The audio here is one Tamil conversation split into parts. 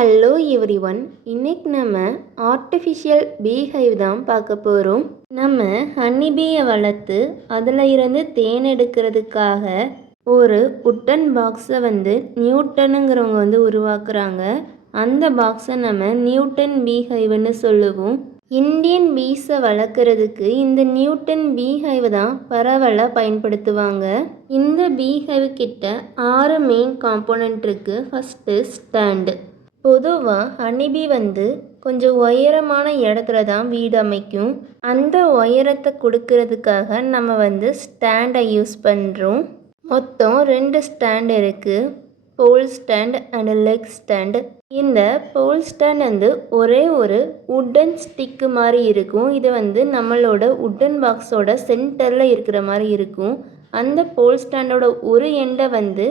Hello everyone. இன்னைக்கு நம்ம ஆர்டிஃபிஷியல் பீஹைவ் தான் பார்க்க போகிறோம். நம்ம ஹனிபீயை வளர்த்து அதில் இருந்து தேன் எடுக்கிறதுக்காக ஒரு உட்டன் பாக்ஸை நியூட்டனுங்கிறவங்க உருவாக்குறாங்க. அந்த பாக்ஸை நம்ம நியூட்டன் பீஹைவ்னு சொல்லுவோம். இந்தியன் பீஸை வளர்க்குறதுக்கு இந்த நியூட்டன் பீஹைவ் தான் பரவலாக பயன்படுத்துவாங்க. இந்த பீஹைவ் கிட்ட 6 மெயின் காம்போனன்ட் இருக்குது. First stand. பொதுவாக ஹனிபி கொஞ்சம் உயரமான இடத்துல தான் வீடு அமைக்கும். அந்த உயரத்தை கொடுக்கறதுக்காக நம்ம ஸ்டாண்டை யூஸ் பண்ணுறோம். மொத்தம் 2 ஸ்டாண்ட் இருக்குது, போல் ஸ்டாண்ட் அண்ட் லெக் ஸ்டாண்டு. இந்த போல் ஸ்டாண்ட் ஒரே ஒரு உட்டன் ஸ்டிக்கு மாதிரி இருக்கும். இது நம்மளோட உட்டன் பாக்ஸோட சென்டரில் இருக்கிற மாதிரி இருக்கும். அந்த போல் ஸ்டாண்டோட ஒரு எண்டை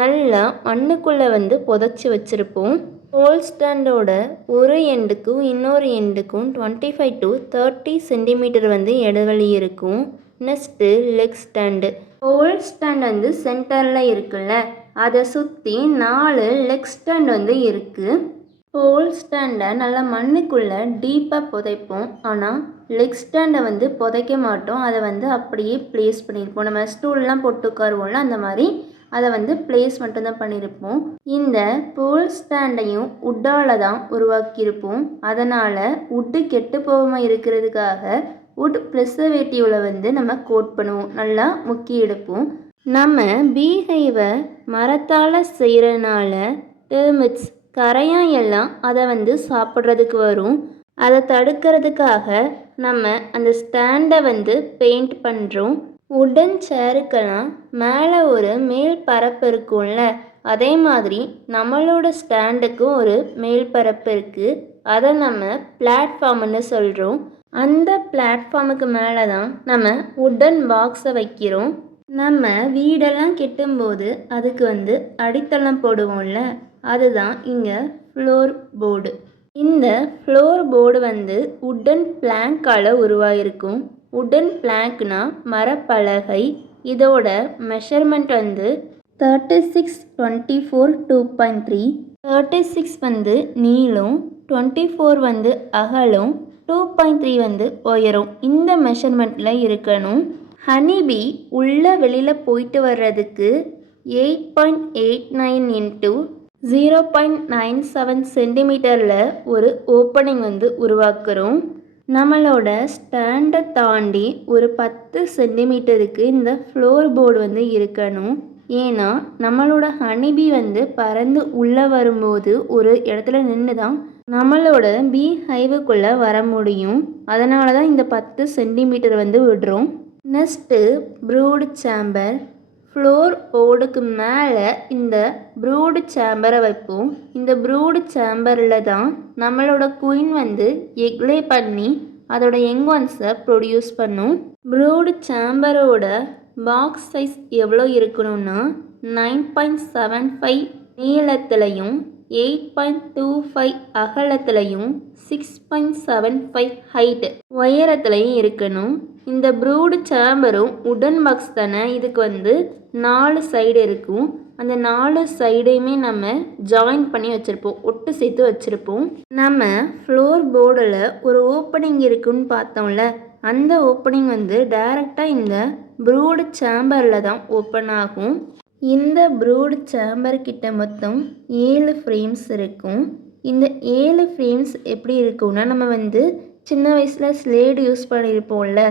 நல்லா மண்ணுக்குள்ளே புதைச்சி வச்சுருப்போம். போல் ஸ்டாண்டோட ஒரு எண்டுக்கும் இன்னொரு எண்டுக்கும் 25 to 30 சென்டிமீட்டர் இடைவெளி இருக்கும். Next leg stand. Pole stand சென்டரில் இருக்குல்ல, அதை சுற்றி 4 லெக் ஸ்டாண்ட் இருக்குது. போல் ஸ்டாண்டை நல்லா மண்ணுக்குள்ளே டீப்பாக புதைப்போம். ஆனால் லெக் ஸ்டாண்டை புதைக்க மாட்டோம். அதை அப்படியே ப்ளேஸ் பண்ணியிருப்போம். நம்ம ஸ்டூல்லாம் போட்டு உட்காருவோம்ல, அந்த மாதிரி அதை ப்ளேஸ் மட்டும்தான் பண்ணியிருப்போம். இந்த போல் ஸ்டாண்டையும் உட்டால் தான் உருவாக்கியிருப்போம். அதனால் உட்டு கெட்டு போகாமல் இருக்கிறதுக்காக உட் ப்ரிசர்வேட்டிவில் நம்ம கோட் பண்ணுவோம், நல்லா முக்கி எடுப்போம். நம்ம பீஹைவை மரத்தால் செய்கிறனால டெர்மிட்ஸ் கரையான் எல்லாம் அதை சாப்பிட்றதுக்கு வரும். அதை தடுக்கிறதுக்காக நம்ம அந்த ஸ்டாண்டை பெயிண்ட் பண்ணுறோம். உடன் சேருக்கெல்லாம் மேலே ஒரு மேல் பரப்பு இருக்கும்ல, அதே மாதிரி நம்மளோட ஸ்டாண்டுக்கும் ஒரு மேல் பரப்பு இருக்குது. அதை நம்ம பிளாட்ஃபார்ம்னு சொல்கிறோம். அந்த பிளாட்ஃபார்முக்கு மேலே தான் நம்ம உடன் பாக்ஸை வைக்கிறோம். நம்ம வீடெல்லாம் கெட்டும்போது அதுக்கு அடித்தளம் போடுவோம்ல, அதுதான் இங்கே ஃப்ளோர் போர்டு. இந்த ஃப்ளோர் போர்டு உடன் பிளாங்கால் உருவாகிருக்கும். உடன் பிளாங்க்னா மரப்பலகை. இதோட மெஷர்மெண்ட் 36, 24, 2.3. 36 நீளம், 24 அகலம், 2.3 உயரம். இந்த மெஷர்மெண்ட்டில் இருக்கணும். ஹனிபி உள்ள வெளியில் போயிட்டு வர்றதுக்கு 8.89 into 0.97 சென்டிமீட்டரில் ஒரு ஓப்பனிங் உருவாக்குறோம். நம்மளோட ஸ்டாண்டை தாண்டி ஒரு 10 சென்டிமீட்டருக்கு இந்த ஃப்ளோர் போர்டு இருக்கணும். ஏன்னா நம்மளோட ஹனிபி பறந்து உள்ளே வரும்போது ஒரு இடத்துல நின்று தான் நம்மளோட பீஹைவுக்குள்ளே வர முடியும். அதனால தான் இந்த 10 சென்டிமீட்டர் விடுறோம். Next crude chamber. ஃப்ளோர் போர்டுக்கு மேலே இந்த ப்ரூடு சேம்பரை வைப்போம். இந்த ப்ரூடு சேம்பரில் தான் நம்மளோட குயின் எக்லே பண்ணி அதோட யங் ஒன்ஸை ப்ரொடியூஸ் பண்ணும். ப்ரூடு சேம்பரோட பாக்ஸ் சைஸ் எவ்வளோ இருக்கணும்னா 9.75 நீளத்துலையும் 8.25 அகலத்துலையும் 6.75 ஹைட் உயரத்துலையும் இருக்கணும். இந்த ப்ரூடு சேம்பரும் உடன் பாக்ஸ் தானே, இதுக்கு 4 சைடு இருக்கும். அந்த 4 சைடையுமே நம்ம ஜாயின் பண்ணி வச்சுருப்போம், ஒட்டு சேர்த்து வச்சுருப்போம். நம்ம ஃப்ளோர் போர்டில் ஒரு ஓப்பனிங் இருக்குன்னு பார்த்தோம்ல, அந்த ஓப்பனிங் டைரெக்டாக இந்த ப்ரூடு சேம்பரில் தான் ஓப்பன் ஆகும். இந்த ப்ரூடு சேம்பர்கிட்ட மொத்தம் 7 ஃப்ரேம்ஸ் இருக்கும். இந்த 7 ஃப்ரேம்ஸ் எப்படி இருக்கும்னா, நம்ம சின்ன வயசில் ஸ்லேடு யூஸ் பண்ணியிருப்போம்ல,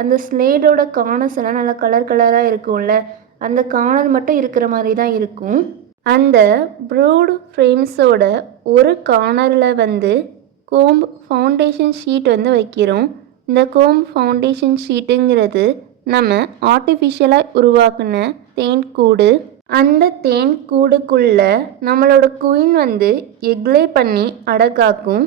அந்த ஸ்லேடோட கார்னர்ஸ் எல்லாம் நல்லா கலர் கலராக இருக்கும்ல, அந்த கார்னர் மட்டும் இருக்கிற மாதிரி தான் இருக்கும். அந்த ப்ரூடு ஃப்ரேம்ஸோட ஒரு கார்னரில் கோம்பு ஃபவுண்டேஷன் ஷீட் வைக்கிறோம். இந்த கோம்பு ஃபவுண்டேஷன் ஷீட்டுங்கிறது நம்ம ஆர்டிஃபிஷியலாக உருவாக்குன தேன் கூடு. அந்த தேன் கூடுக்குள்ளே நம்மளோட குயின் எக்லே பண்ணி அடக்காக்கும்.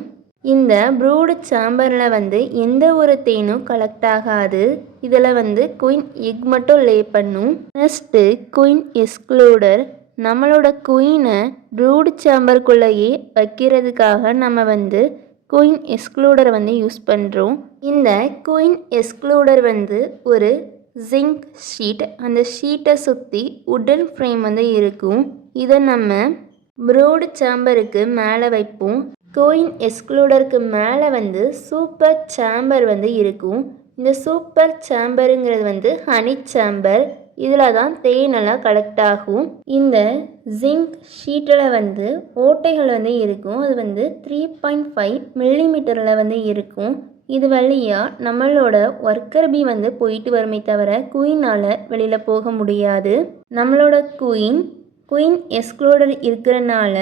இந்த ப்ரூடு சேம்பரில் எந்த ஒரு தேனும் கலெக்ட் ஆகாது. இதில் குயின் எக் மட்டும் லே பண்ணும். Next queen excluded. நம்மளோட குயினை ப்ரூடு சேம்பருக்குள்ளேயே வைக்கிறதுக்காக நம்ம குயின் எக்ஸ்க்ளூடரை யூஸ் பண்ணுறோம். இந்த குயின் எக்ஸ்க்ளூடர் ஒரு ஜிங்க் ஷீட். அந்த ஷீட்டை சுற்றி உடன் ஃப்ரேம் இருக்கும். இதை நம்ம ப்ரோடு சேம்பருக்கு மேலே வைப்போம். கோயின் எக்ஸ்க்ளூடருக்கு மேலே வந்து சூப்பர் சேம்பர் வந்து இருக்கும். இந்த சூப்பர் சேம்பருங்கிறது வந்து ஹனி சேம்பர். இதில் தான் தேனெல்லாம் கலெக்ட் ஆகும். இந்த ஜிங்க் ஷீட்டில் வந்து ஓட்டைகள் வந்து இருக்கும். அது வந்து 3.5 மில்லிமீட்டரில் வந்து இருக்கும். இது வழியாக நம்மளோட ஒர்க்கர் பீ வந்து போயிட்டு வருமே தவிர குயினால் வெளியில் போக முடியாது. நம்மளோட குயின் எக்ஸ்க்ளூடர் இருக்கிறனால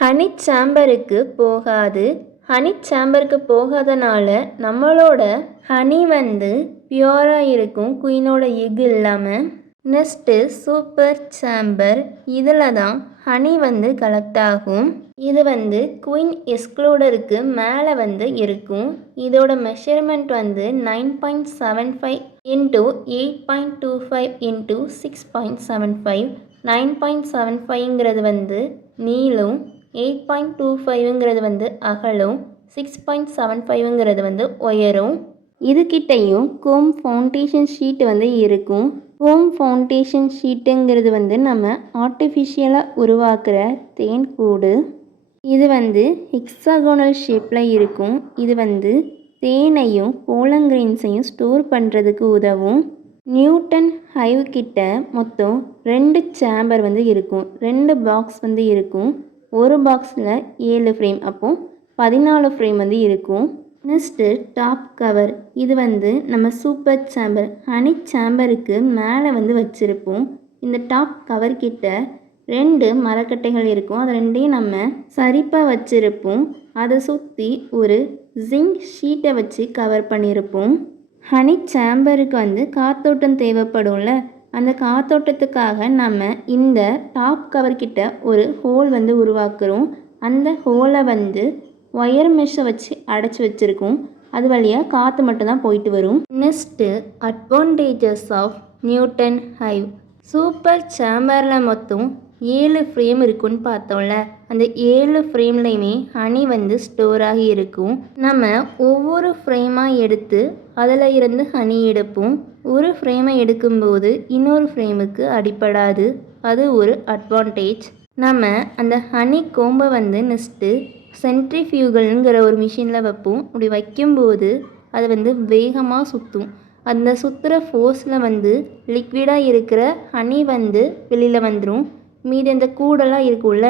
ஹனி சேம்பருக்கு போகாது. ஹனி சேம்பருக்கு போகாதனால நம்மளோட ஹனி வந்து பியூராக இருக்கும், குயினோட எக் இல்லாமல். Next super chamber. இதில் தான் ஹனி வந்து கலெக்ட் ஆகும். இது வந்து குயின் எக்ஸ்க்ளூடருக்கு மேலே வந்து இருக்கும். இதோட மெஷர்மெண்ட் வந்து 9.75 இன்ட்டு 8.25 இன்ட்டு 6.75. 9.75ங்கிறது வந்து நீளம், 8.25ங்கிறது வந்து அகலம், 6.75ங்கிறது வந்து உயரம். இதுக்கிட்டையும் கோம் ஃபவுண்டேஷன் ஷீட் வந்து இருக்கும். கோம் ஃபவுண்டேஷன் ஷீட்டுங்கிறது வந்து நம்ம ஆர்டிஃபிஷியலாக உருவாக்குற தேன் கூடு. இது வந்து ஹெக்ஸாகோனல் ஷேப்பில் இருக்கும். இது வந்து தேனையும் போலங்கிரெயின்ஸையும் ஸ்டோர் பண்ணுறதுக்கு உதவும். நியூட்டன் ஹைவ் கிட்ட மொத்தம் 2 சேம்பர் வந்து இருக்கும். 2 பாக்ஸ் வந்து இருக்கும். ஒரு பாக்ஸில் 7 ஃப்ரேம், அப்போ 14 ஃப்ரேம் வந்து இருக்கும். Next top cover. இது வந்து நம்ம சூப்பர் சேம்பர் ஹனி சேம்பருக்கு மேலே வந்து வச்சுருப்போம். இந்த டாப் கவர் கிட்ட 2 மரக்கட்டைகள் இருக்கும். அது ரெண்டையும் நம்ம சரிப்பாக வச்சுருப்போம். அதை சுற்றி ஒரு ஜிங்க் ஷீட்டை வச்சு கவர் பண்ணியிருப்போம். ஹனி சேம்பருக்கு வந்து காத்தோட்டம் தேவைப்படும்ல, அந்த காத்தோட்டத்துக்காக நம்ம இந்த டாப் கவர் கிட்ட ஒரு ஹோல் வந்து உருவாக்குறோம். அந்த ஹோலை வந்து ஒயர் மெஷ்ஷை வச்சு அடைச்சி வச்சுருக்கோம். அது வழியாக காற்று மட்டும்தான் போயிட்டு வரும். Next advantages of Newton hive. Super சேம்பரில் மொத்தம் 7 ஃப்ரேம் இருக்குன்னு பார்த்தோம்ல, அந்த 7 ஃப்ரேம்லேயுமே ஹனி வந்து ஸ்டோர் ஆகி இருக்கும். நம்ம ஒவ்வொரு ஃப்ரேமாக எடுத்து அதில் இருந்து ஹனி எடுப்போம். ஒரு ஃப்ரேமை எடுக்கும்போது இன்னொரு ஃப்ரேமுக்கு அடிப்படாது. அது ஒரு அட்வான்டேஜ். நம்ம அந்த ஹனி கோம்பை வந்து நெக்ஸ்ட்டு சென்ட்ரிஃபியூகல்ங்கிற ஒரு மிஷினில் வைப்போம். அப்படி வைக்கும்போது அது வந்து வேகமாக சுற்றும். அந்த சுற்றுற ஃபோர்ஸில் வந்து லிக்விடாக இருக்கிற ஹனி வந்து வெளியில் வந்துடும். மீதி அந்த கூடெல்லாம் இருக்கும்ல,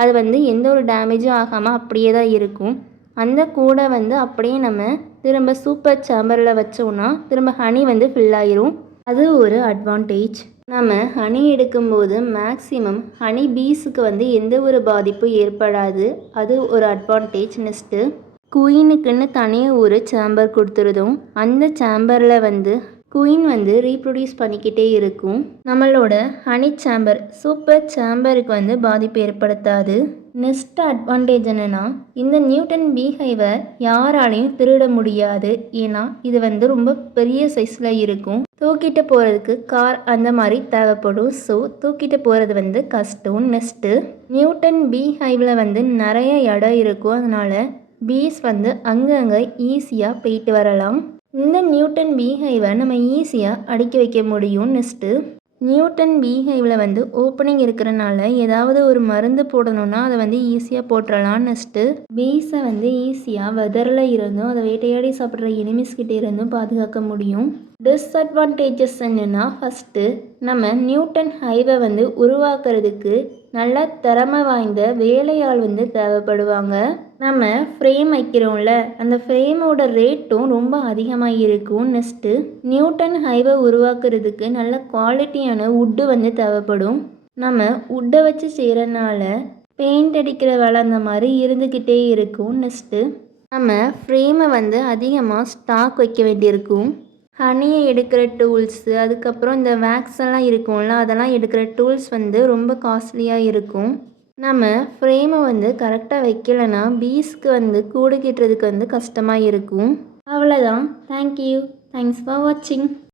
அது வந்து எந்த ஒரு டேமேஜும் ஆகாமல் அப்படியே தான் இருக்கும். அந்த கூடை வந்து அப்படியே நம்ம திரும்ப சூப்பர் சேம்பரில் வச்சோன்னா திரும்ப ஹனி வந்து ஃபில் ஆயிரும். அது ஒரு அட்வான்டேஜ். நம்ம ஹனி எடுக்கும்போது மேக்ஸிமம் ஹனி பீஸுக்கு வந்து எந்த ஒரு பாதிப்பும் ஏற்படாது. அது ஒரு அட்வான்டேஜ். நெக்ஸ்ட்டு குயினுக்குன்னு தனியாக ஒரு சேம்பர் கொடுத்துருதோம். அந்த சேம்பரில் வந்து குயின் வந்து ரீப்ரொடியூஸ் பண்ணிக்கிட்டே இருக்கும். நம்மளோட ஹனி சேம்பர் சூப்பர் சேம்பருக்கு வந்து பாதிப்பு ஏற்படுத்தாது. நெக்ஸ்ட் அட்வான்டேஜ் என்னென்னா, இந்த நியூட்டன் பீஹைவை யாராலையும் திருட முடியாது. ஏன்னா இது வந்து ரொம்ப பெரிய சைஸில் இருக்கும். தூக்கிட்டு போகிறதுக்கு கார் அந்த மாதிரி தேவைப்படும். ஸோ தூக்கிட்டு போகிறது வந்து கஷ்டம். நெக்ஸ்ட்டு நியூட்டன் பீஹைவில் வந்து நிறைய இடம் இருக்கும். அதனால் பீஸ் வந்து அங்கங்கே ஈஸியாக போயிட்டு வரலாம். இந்த நியூட்டன் பீஹைவை நம்ம ஈஸியாக அடுக்கி வைக்க முடியும். நெக்ஸ்ட்டு நியூட்டன் பீஹைவில் வந்து ஓப்பனிங் இருக்கிறனால ஏதாவது ஒரு மருந்து போடணுன்னா அதை வந்து ஈஸியாக போட்டுடலாம். நெக்ஸ்ட்டு பீஸை வந்து ஈஸியாக வெதரில் இருந்தும் அதை வேட்டையாடி சாப்பிட்ற எனிமீஸ்கிட்ட இருந்தும் பாதுகாக்க முடியும். டிஸ்அட்வான்டேஜஸ் என்னென்னா, ஃபஸ்ட்டு நம்ம நியூட்டன் ஹைவை வந்து உருவாக்குறதுக்கு நல்ல திறமை வாய்ந்த வேலையாள் வந்து தேவைப்படுவாங்க. நம்ம ஃப்ரேம் வைக்கிறோம்ல, அந்த ஃப்ரேமோட ரேட்டும் ரொம்ப அதிகமாக இருக்கும். நெக்ஸ்ட்டு நியூட்டன் ஹைவை உருவாக்குறதுக்கு நல்ல குவாலிட்டியான வுட்டு வந்து தேவைப்படும். நம்ம வுட்டை வச்சு செய்கிறனால பெயிண்ட் அடிக்கிற வேலை அந்த மாதிரி இருந்துக்கிட்டே இருக்கும். நெக்ஸ்ட்டு நம்ம ஃப்ரேமை வந்து அதிகமாக ஸ்டாக் வைக்க வேண்டியிருக்கும். ஹனியை எடுக்கிற டூல்ஸு, அதுக்கப்புறம் இந்த வேக்ஸ் எல்லாம் இருக்கும்ல, அதெல்லாம் எடுக்கிற டூல்ஸ் வந்து ரொம்ப காஸ்ட்லியாக இருக்கும். நம்ம ஃப்ரேமை வந்து கரெக்டாக வைக்கலைன்னா பீஸ்க்கு வந்து கூடு கட்டுறதுக்கு வந்து கஷ்டமாக இருக்கும். அவ்வளோதான். தேங்க்யூ. தேங்க்ஸ் ஃபார் வாட்சிங்.